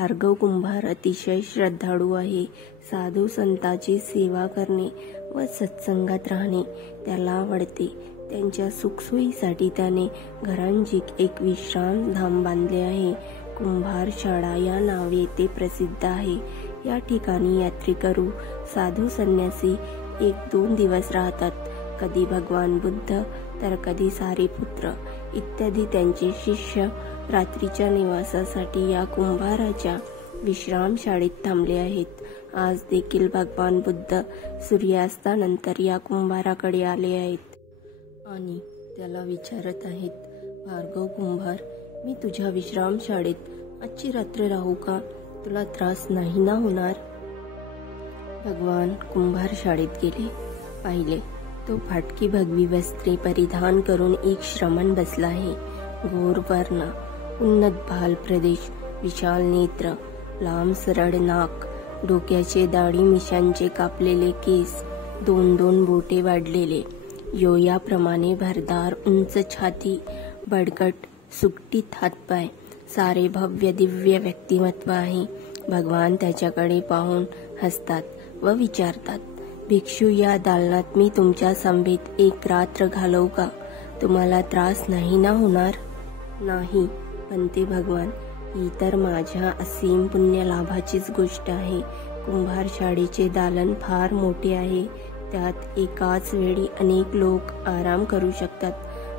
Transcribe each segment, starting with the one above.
भार्गव कुंभार अतिशय श्रद्धाळू आहे. साधू संतांची सेवा करणे व सत्संगात राहणे त्याला आवडते. त्यांच्या सुखसोयीसाठी त्याने घरांजीक एक विश्राम धाम बांधले आहे. कुंभार शाळा या नावे ते प्रसिद्ध आहे. या ठिकाणी यात्रेकरू साधू संन्यासी 1-2 दिवस राहतात. कधी भगवान बुद्ध तर कधी सारीपुत्र इत्यादी त्यांचे शिष्य रात्रीच्या निवासासाठी या कुंभाराच्या विश्रामशाळेत थांबले आहेत. आज देखील भगवान बुद्ध सूर्यास्तानंतर या कुंभाराकडे आले आहेत आणि त्याला विचारत आहेत, भार्गव कुंभार, मी तुझ्या विश्रामशाळेत आजची रात्र राहू का? तुला त्रास नाही ना होणार? भगवान कुंभार शाळेत गेले. पाहिले तो फाटकी भगवी वस्त्रे परिधान करून एक श्रमण बसला आहे. घोर वर्ण, उन्नत भाल प्रदेश, विशाल नेत्र, लांब सरळ नाक, डोक्याचे दाढी मिशांचे कापलेले केस, 2-2 बोटे वाढलेले, योयाप्रमाणे भरदार उंच छाती, बडकट सुकटीत हातपाय, सारे भव्य दिव्य व्यक्तिमत्व आहे. भगवान त्याच्याकडे पाहून हसतात व विचारतात, भिक्षू, या दालनात मी तुमच्या संभेत एक रात्र घालवू का? तुम्हाला त्रास नाही ना होणार? नाही म्हणते भगवान, ही तर माझ्या असीम पुण्य लाभाचीच गोष्ट आहे. कुंभार शाळेचे दालन फार मोठे आहे. त्यात एकाच वेळी अनेक लोक आराम करू शकतात.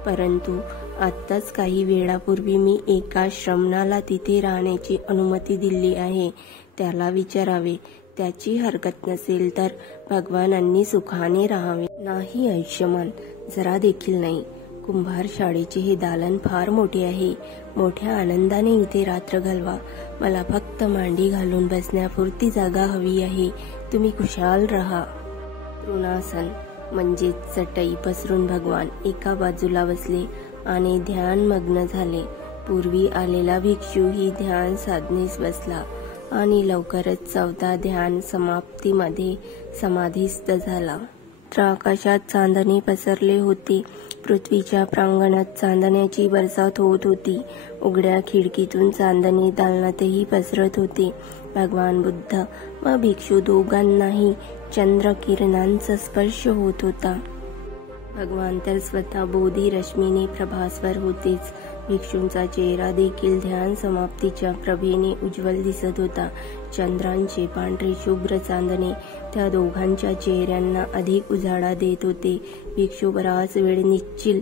परंतु आत्ताच काही वेळापूर्वी मी एका श्रमणाला तिथे राहण्याची अनुमती दिली आहे. त्याला विचारावे, त्याची हरकत नसेल तर भगवानांनी सुखाने राहावे. नाही आयुष्यमान, जरा देखील नाही. कुंभार शाळेचे हे दालन फार मोठे आहे. मोठ्या आनंदाने इथे रात्र घालवा. मला फक्त मांडी घालून बसण्यापुरती जागा हवी आहे. तुम्ही खुशाल राहा. तृणासन म्हणजेच चटई पसरून भगवान एका बाजूला बसले आणि ध्यानमग्न झाले. पूर्वी आलेला भिक्षू ही ध्यान साधनेस बसला आणि लवकरच 4था ध्यान समाप्तीमध्ये समाधीस्थ झाला. आकाशात चांदणे पसरले होते. पृथ्वीच्या प्रांगणात चांदण्याची बरसात होत होती. उघड्या खिडकीतून चांदणे दालनातही पसरत होते. भगवान बुद्ध व भिक्षू दोघांनाही चंद्र किरणांचा स्पर्श होत होता. भगवान तर स्वतः बोधी रश्मीने प्रभास्वर होतेच. भिक्षूंचा चेहरा देखील ध्यान समाप्तीच्या प्रभेने उज्ज्वल दिसत होता. चंद्रांचे पांढरे शुभ्र चांदणे त्या दोघांच्या चेहऱ्यांना अधिक उजाळा देत होते. भिक्षू बराच वेळ निश्चल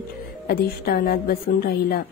अधिष्ठानात बसून राहिला.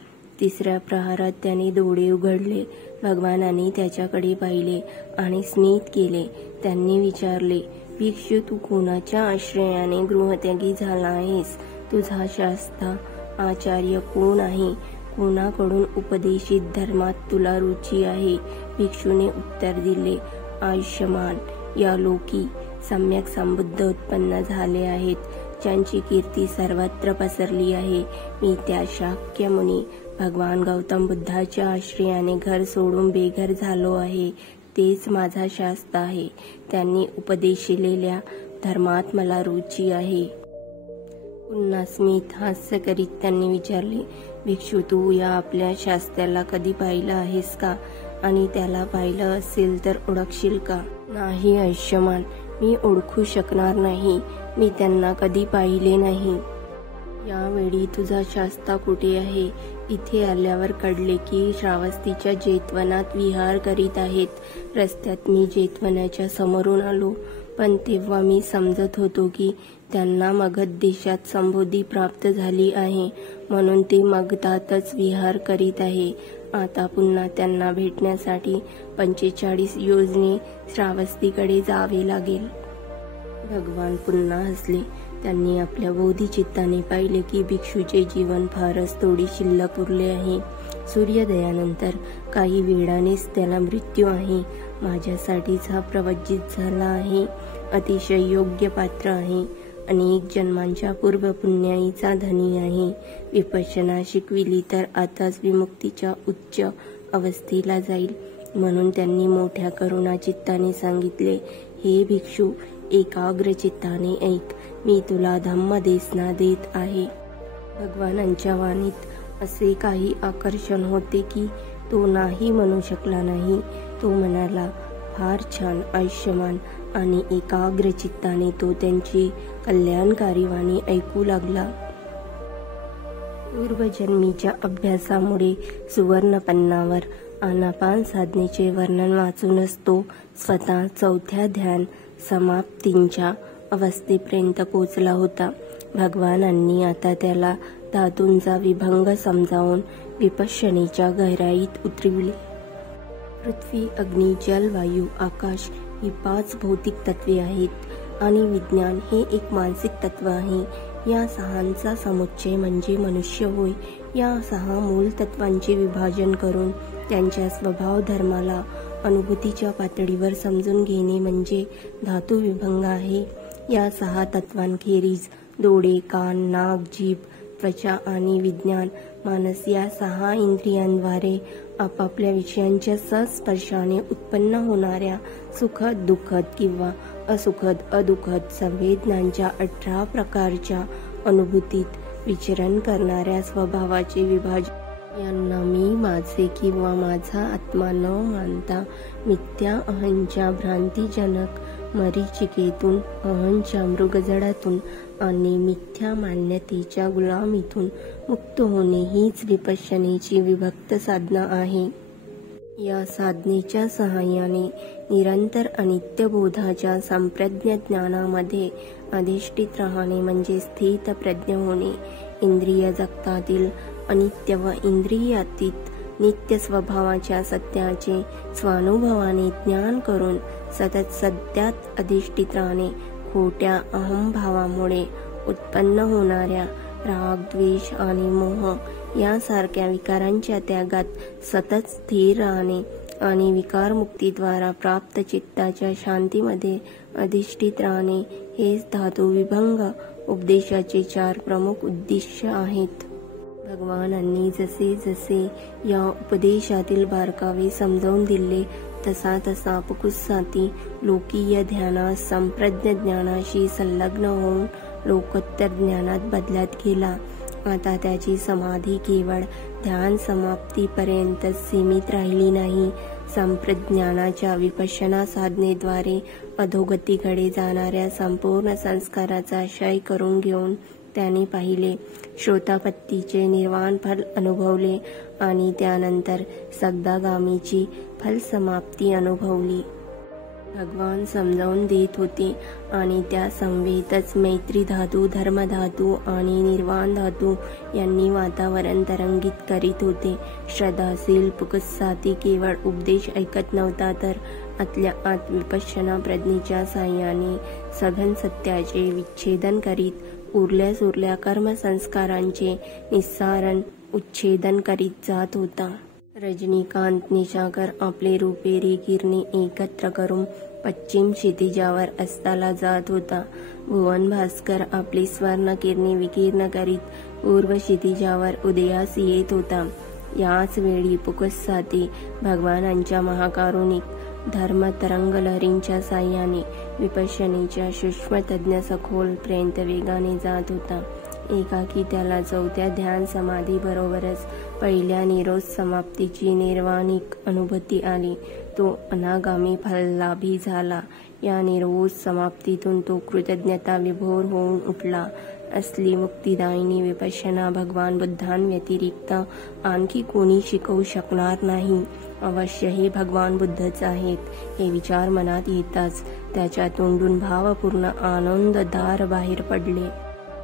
3ऱ्या प्रहारात त्याने डोळे उघडले. भगवानांनी त्याच्याकडे पाहिले आणि स्मित केले. त्यांनी विचारले, भिक्षू, तू कोणाच्या आश्रयाने गृहत्यागी झाला आहेस? तुझा शास्ता आचार्य कोण आहे? कोणाकडून उपदेशित धर्मात तुला रुची आहे? भिक्षूने उत्तर दिले, आयुष्यमान, या लोकी सम्यक संबुद्ध उत्पन्न झाले आहेत, ज्यांची कीर्ती सर्वत्र पसरली आहे. मी त्या शाक्य मुनी भगवान गौतम बुद्धाच्या आश्रयाने घर सोडून बेघर झालो आहे. तेच माझा शास्ता आहे. त्यांनी उपदेशिलेल्या धर्मात मला रुची आहे. पुन्हा स्मित हास्य करीत त्यांनी विचारले, भिक्षू, तू या आपल्या शास्त्याला कधी पाहिलं आहेस का? आणि त्याला पाहिलं असेल तर ओळखशील का? नाही आयुष्यमान, मी ओळखू शकणार नाही. मी त्यांना कधी पाहिले नाही. यावेळी तुझा शास्ता कुठे आहे? इथे आल्यावर कळले की श्रावस्तीच्या जेतवनात विहार करीत आहेत. रस्त्यात मी जेतवनाच्या समोरून आलो, पण तेव्हा मी समजत होतो की त्यांना मगध देशात संबोधी प्राप्त झाली आहे, म्हणून ते मगधातच विहार करीत आहे. आता पुन्हा त्यांना भेटण्यासाठी 45 योजने श्रावस्तीकडे जावे लागेल. भगवान पुन्हा हसले. त्यांनी आपल्या बोधिचित्ताने पाहिले की भिक्षूचे जीवन फारच थोडी शिल्लक उरले आहे. सूर्योदयानंतर काही वेळानेच त्याला मृत्यू आहे. माझ्यासाठीच हा प्रवचित झाला आहे. अतिशय योग्य पात्र आहे. अनेक जन्मांच्या पूर्व पुण्याईचा धनी आहे. विपश्यना शिकविली तर आताच विमुक्तीच्या उच्च अवस्थेला जाईल. म्हणून त्यांनी मोठ्या करुणाचित्ताने सांगितले, हे भिक्षू, एकाग्र चित्ताने ऐक. मी तुला धम्मदेशना देत आहे. भगवानांच्या वाणीत असे काही आकर्षण होते की तो नाही म्हणू शकला नाही. तो म्हणाला, फार छान. आयुष्यमान आणि एकाग्र चित्ताने तो त्यांची कल्याणकारी वाणी ऐकू लागला. पूर्वजन्मीच्या अभ्यासामुळे सुवर्णपन्नावर आनापान साधनेचे वर्णन वाचूनच तो स्वतः चौथ्या ध्यान समाप्तींच्या अवस्थेपर्यंत पोचला होता. भगवानांनी आता त्याला धातूंचा विभंग समजावून विपश्यनेच्या गहराईत उतरविले. पृथ्वी, अग्नी, जल, वायू, आकाश ही 5 भौतिक तत्वे आहेत आणि विज्ञान हे एक मानसिक तत्व आहे. या 6चा समुच्चय म्हणजे मनुष्य होय. या 6 मूल तत्वांचे विभाजन करून त्यांच्या स्वभाव धर्माला अनुभूतीच्या पातळीवर समजून घेणे म्हणजे धातू विभंग आहे. या 6 तत्वांखेरीज डोळे, कान, नाक, जीभ, त्वचा आणि विज्ञान मानस या 6 इंद्रियांद्वारे आपापल्या विषयांच्या संस्पर्शाने उत्पन्न होणाऱ्या सुखद, दुःखद किंवा असुखद, अदुःखद संवेदनांच्या 18 प्रकारच्या अनुभूतीत विचरण करणाऱ्या स्वभावाचे विभाजन. यांना मी, माझे किंवा माझा आत्मा न मानता मिथ्या अहंच्या भ्रांतिजनक मरीचिकेतून, अहंच्या मृगजडातून आणि मिथ्या मान्यतेच्या गुलामीतून मुक्त होणे हीच विपश्यनेची विभक्त साधना आहे. या साधनेच्या सहाय्याने निरंतर अनित्यबोधाच्या संप्रज्ञ ज्ञानामध्ये अधिष्ठित राहणे म्हणजे स्थितप्रज्ञ होणे. इंद्रिय जगतातील अनित्य व इंद्रियातीत नित्य स्वभावाच्या सत्याचे स्वानुभवाने ज्ञान करून सतत सत्यात अधिष्ठित राहणे. खोट्या अहंभावामुळे उत्पन्न होणाऱ्या राग, द्वेष आणि मोह यासारख्या विकारांच्या त्यागात सतत स्थिर राहणे आणि विकारमुक्तीद्वारा प्राप्त चित्ताच्या शांतीमध्ये अधिष्ठित राहणे हेच धातू विभंग उपदेशाचे 4 प्रमुख उद्दिष्ट आहेत. भगवानांनी जसे जसे या उपदेशातील बारकावे समजावून दिले तसा तसा पुकुस्साती लोकीय ध्यानात संप्रज्ञ ज्ञानाशी संलग्न होऊन लोकोत्तर ज्ञानात बदलत गेला. आता त्याची समाधी केवळ ध्यान समाप्तीपर्यंतच सीमित राहिली नाही. संप्रज्ञानाच्या विपश्यना साधनेद्वारे अधोगतीकडे जाणाऱ्या संपूर्ण संस्काराचा क्षय करून घेऊन त्याने पाहिले, श्रोतापत्तीचे निर्वाण फल अनुभवले आणि त्यानंतर सगदागामीची फलसमाप्ती अनुभवली. भगवान समजावून देत होते आणि त्या समवेतच मैत्री धातू, धर्मधातू आणि निर्वाण धातू यांनी वातावरण तरंगित करीत होते. श्रद्धाशील पुकुस्साती केवळ उपदेश ऐकत नव्हता तर आतल्या आत विपश्यना प्रज्ञेच्या साह्याने सघन सत्याचे विच्छेदन करीत उरल्या कर्मसंस्कारांचे निस्सारण उच्छेदन करीत जात होता. रजनीकांत निशाकर आपले रुपेरी किरणे एकत्र करून पश्चिम क्षितिजावर अस्ताला जात होता. भुवन भास्कर आपली स्वर्ण किरणे विकीर्ण करीत पूर्व क्षितिजावर उदयास येत होता. याच वेळी पुकुस्साती भगवानांच्या महाकारुणिक धर्मतरंगलहरींच्या साह्याने विपश्यनेच्या सूक्ष्मतज्ञ सखोल पर्यंत वेगाने जात होता. एकाकी त्याला चौथ्या ध्यान समाधी बरोबरच पहिल्या निरोध समाप्तीची निर्वाणिक अनुभूती आली. तो अनागामी फललाभी झाला. या निरोध समाप्तीतून तो कृतज्ञता विभोर होऊन उठला. असली मुक्तिदायिनी विपश्यना भगवान बुद्धांव्यतिरिक्त आणखी कोणी शिकवू शकणार नाही. अवश्य हे भगवान बुद्धच आहेत हे विचार मनात येताच त्याच्या तोंडून भावपूर्ण आनंददार बाहेर पडले.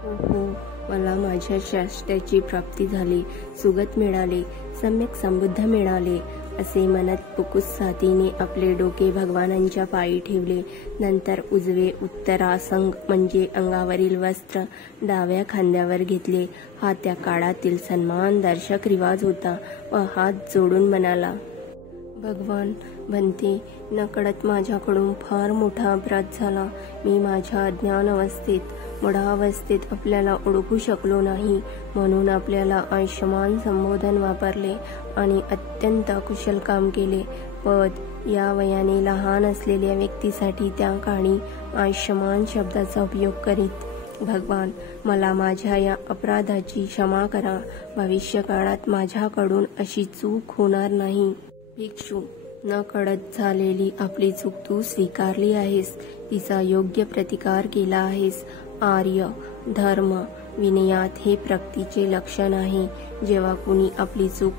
हो, मला माझ्या शास्त्राची प्राप्ती झाली, सुगत मिळाले, सम्यक संबुद्ध मिळाले असे म्हणत पुकुस्सातीने आपले डोके भगवानांच्या पायी ठेवले. नंतर उजवे उत्तरासंग म्हणजे अंगावरील वस्त्र डाव्या खांद्यावर घेतले. हा त्या काळातील सन्मानदर्शक रिवाज होता व हात जोडून म्हणाला, भगवान बनते, नकळत माझ्याकडून फार मोठा अपराध झाला. मी माझ्या अज्ञान अवस्थेत, मूढावस्थेत आपल्याला ओळखू शकलो नाही, म्हणून आपल्याला आयुष्यमान संबोधन वापरले आणि अत्यंत कुशल काम केले. पद या वयाने लहान असलेल्या व्यक्तीसाठी त्या काळी आयुष्यमान शब्दाचा उपयोग करीत, भगवान मला माझ्या या अपराधाची क्षमा करा. भविष्य काळात माझ्याकडून अशी चूक होणार नाही. भिक्षू नकळत झालेली आपली चूक तू स्वीकारली आहेस, तिचा योग्य प्रतिकार केला आहेस. आर्य धर्म विनयात हे प्रगतीचे लक्षण आहे. जेव्हा कुणी आपली चूक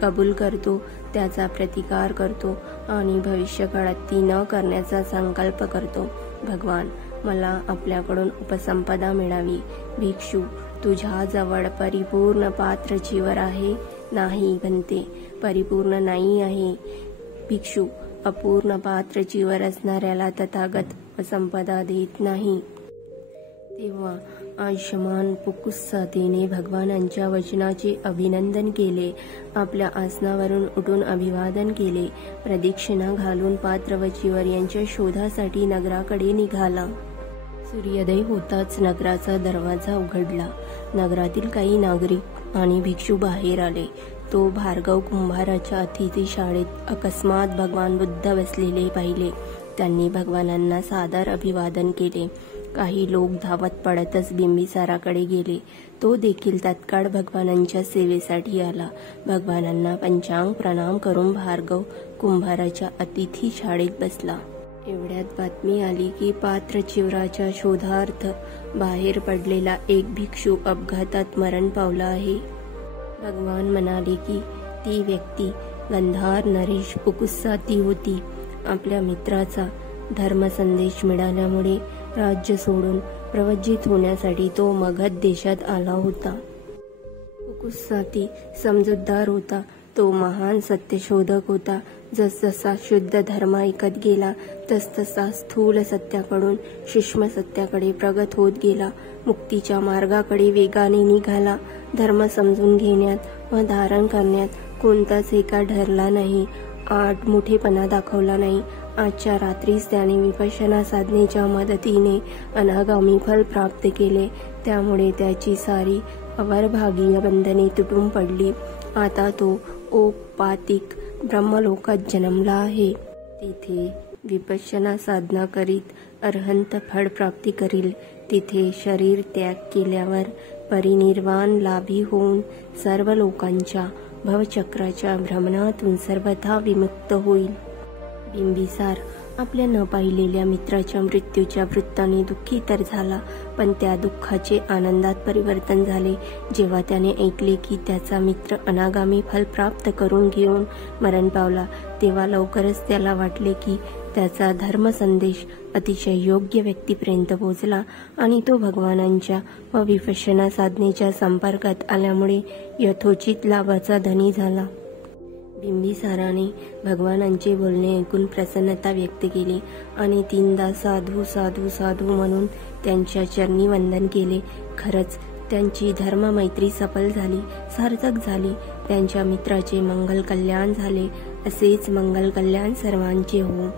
कबूल करतो, त्याचा प्रतिकार करतो आणि भविष्यकाळात ती न करण्याचा संकल्प करतो. भगवान, मला आपल्याकडून उपसंपदा मिळावी. भिक्षू, तुझ्या जवळ परिपूर्ण पात्र चिवर आहे? नाही बनते, परिपूर्ण नाही आहे. भिक्षू, अपूर्ण पात्र चिवर असणाऱ्याला तथागत उपसंपदा देत नाही. तेव्हा आयुष्यमान पुकुस्सातीने भगवानांच्या वचनाचे अभिनंदन केले. आपल्या आसनावरून उठून अभिवादन केले. प्रदक्षिणा घालून पात्र व चिवर यांच्या शोधासाठी नगराकडे निघाला. सूर्योदय होताच नगराचा दरवाजा उघडला. नगरातील काही नागरिक आणि भिक्षू बाहेर आले. तो भार्गव कुंभाराच्या अतिथीशाळेत अकस्मात भगवान बुद्ध बसलेले पाहिले. त्यांनी भगवानांना सादर अभिवादन केले. काही लोक धावत पडतच बिंबिसाराकडे गेले. तो देखील तत्काळ भगवानांच्या सेवेसाठी आला. भगवानांना पंचांग प्रणाम करून भार्गव कुंभाराच्या अतिथी शाळेत बसला. एवढ्यात बातमी आली की पात्र चिवराच्या शोधार्थ बाहेर पडलेला एक भिक्षू अपघातात मरण पावला आहे. भगवान म्हणाले की ती व्यक्ती गंधार नरेश पुकुस्साती होती. आपल्या मित्राचा धर्मसंदेश मिळाल्यामुळे राज्य सोडून प्रव्रजित होण्यासाठी तो मगध देशात आला होता. पुकुस्साती समजूतदार होता. तो महान सत्यशोधक होता. जसजसा शुद्ध धर्म ऐकत गेला तसतसा स्थूल सत्याकडून सूक्ष्म सत्याकडे प्रगत होत गेला. मुक्तीच्या मार्गाकडे वेगाने निघाला. धर्म समजून घेण्यात व धारण करण्यात कोणताच एका ठरला नाही. आडमुठेपणा दाखवला नाही. आजच्या रात्रीच त्याने विपश्यना साधनेच्या मदतीने अनागामी फल प्राप्त केले. त्यामुळे त्याची सारी अवर्भागीय बंधने तुटून पडली. आता तो औपातिक ब्रह्मलोकात जन्मला आहे. तिथे विपश्यना साधना करीत अरहंत फळ प्राप्ती करील. तिथे शरीर त्याग केल्यावर परिनिर्वाण लाभी होऊन सर्व लोकांच्या भवचक्राच्या भ्रमणातून सर्वथा विमुक्त होईल. बिंबिसार आपल्या न पाहिलेल्या मित्राच्या मृत्यूच्या वृत्ताने दुःखी तर झाला, पण त्या दुःखाचे आनंदात परिवर्तन झाले जेव्हा त्याने ऐकले की त्याचा मित्र अनागामी फल प्राप्त करून घेऊन मरण पावला. तेव्हा लवकरच त्याला वाटले की त्याचा धर्मसंदेश अतिशय योग्य व्यक्तीपर्यंत पोहोचला आणि तो भगवानांच्या व विपश्यना साधनेच्या संपर्कात आल्यामुळे यथोचित लाभाचा धनी झाला. बिंबिसाराने भगवानांचे बोलणे ऐकून प्रसन्नता व्यक्त केली आणि 3दा साधू साधू साधू म्हणून त्यांच्या चरणी वंदन केले. खरंच त्यांची धर्ममैत्री सफल झाली, सार्थक झाली. त्यांच्या मित्राचे मंगल कल्याण झाले. असेच मंगल कल्याण सर्वांचे हो.